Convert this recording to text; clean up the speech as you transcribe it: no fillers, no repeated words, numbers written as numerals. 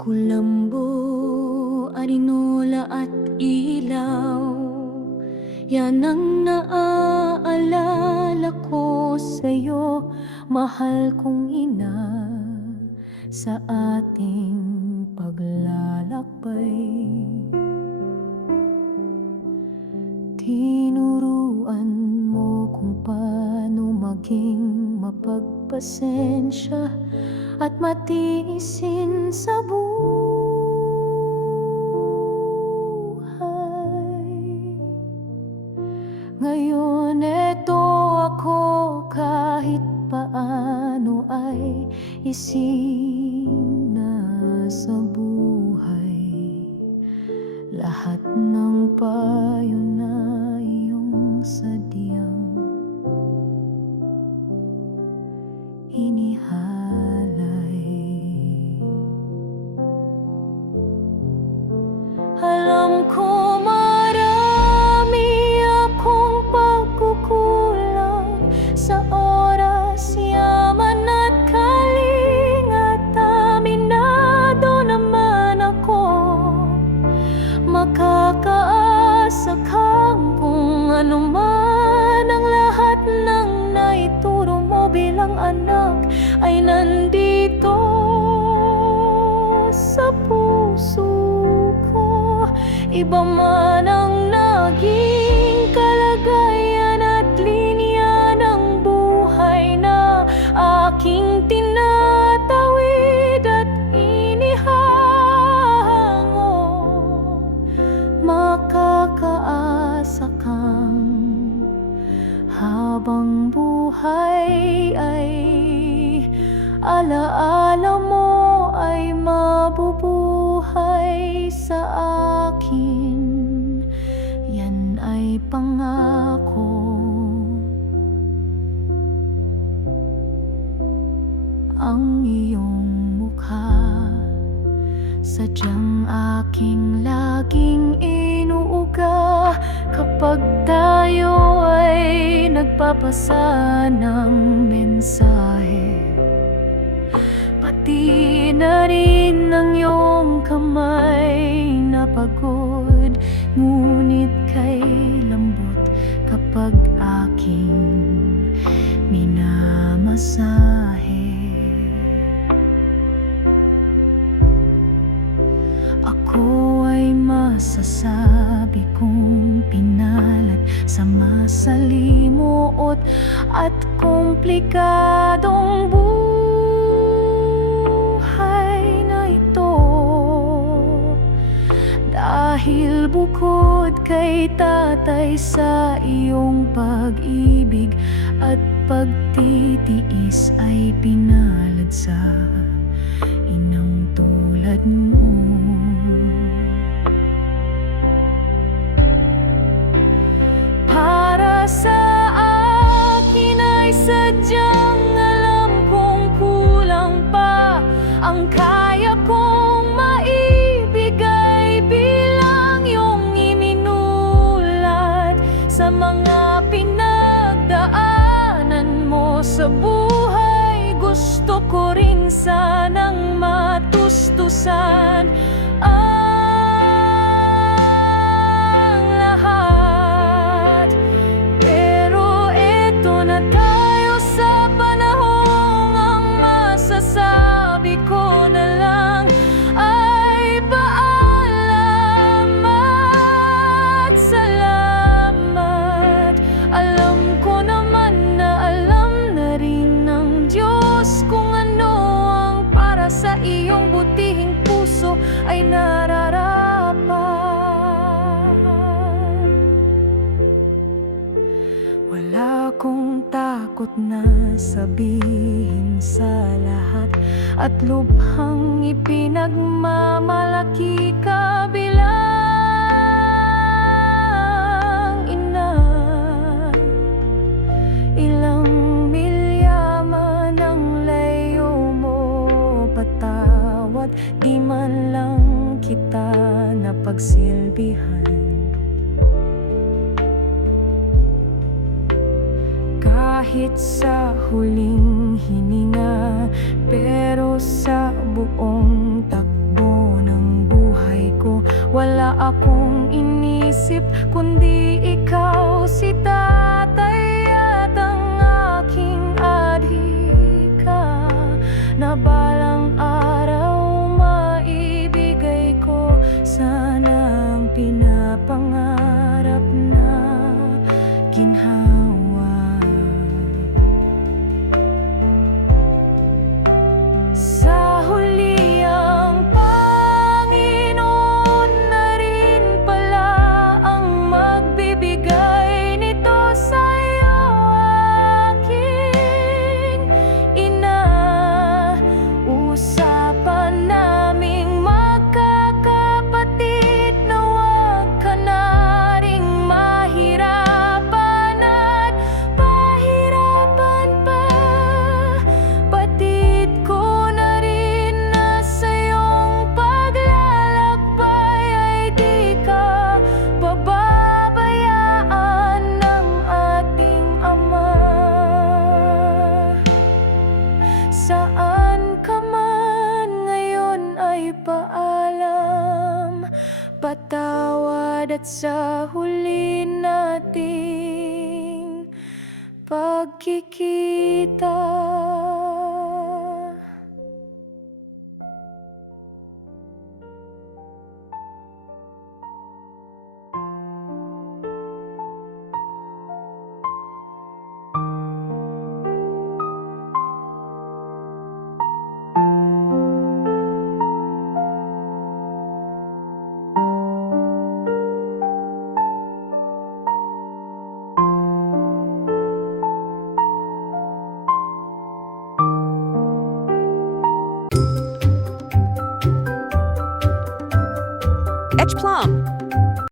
Kulambo, arinola at ilaw, yan ang naaalala ko sa'yo, mahal kong ina, sa ating paglalakbay. Tinuruan mo kung paano maging mapagpasensya at matiisin sa buhay. Ngayon eto ako, kahit paano ay isin na sa buhay. Lahat ng payo na iyong sadyang inihalay. Alam ko marami akong pagkukulang sa oras, yaman at kalingat. Aminado naman ako, makakaasa kang kung ano man ang lahat ng naituro mo bilang anak ay nandito sa puso ko. Iba man ang naging kalagayan at linya ng buhay na aking tinatawid at inihango, makakaasa kang habang buhay ay alaala mo ay mabubuhay sa akin. Yan ay pangako. Ang iyong mukha sadyang aking laging inuuga kapag tayo ay nagpapasa ng mensahe. Pati na rin ang iyong kamay na pagod, ngunit kay lambot kapag aking minamasahe. Ako ay masasabi kong pinalad sa masalimuot at komplikadong buhay na ito. Dahil bukod kay tatay sa iyong pag-ibig at pagtitiis ay pinalad sa inang tulad mo. Para sa akin ay sadyang alam kong kulang pa ang kaya kong maibigay bilang iyong iminulat sa mga pinagdaanan mo sa buhay. Gusto ko rin sanang matustusan ang lahat, pero eto na tayo sa panahong ang masasabi ko na lang ay paalam at salamat. Alam ko naman na alam na rin ng Diyos kung ano ang para sa iyong butihing puso ay nararapat. Wala akong takot na sabihin sa lahat at lubhang ipinagmamalaki ka bilang ina. Ilang milya man ang layo mo, patawad, di man lang kita napagsilbihan. Kahit sa huling hininga, pero sa buong takbo akong inisip, kundi ikaw, si tatay at ang aking adhika, na balang araw maibigay ko sana ang pinapangarap na ginhawa. Sa huli ang Panginoon na rin pala ang magbibigay nito sa'yo, aking ina. Usapan naming magkakapatid na huwag ka na ring mahirapan at pahirapan pa. Batid ko na rin na sa iyong paglalakbay ay di ka pababayaan ng ating Ama. Saan ka man ngayon ay paalam, patawad at sa huli nating pagkikita. Edge Plum.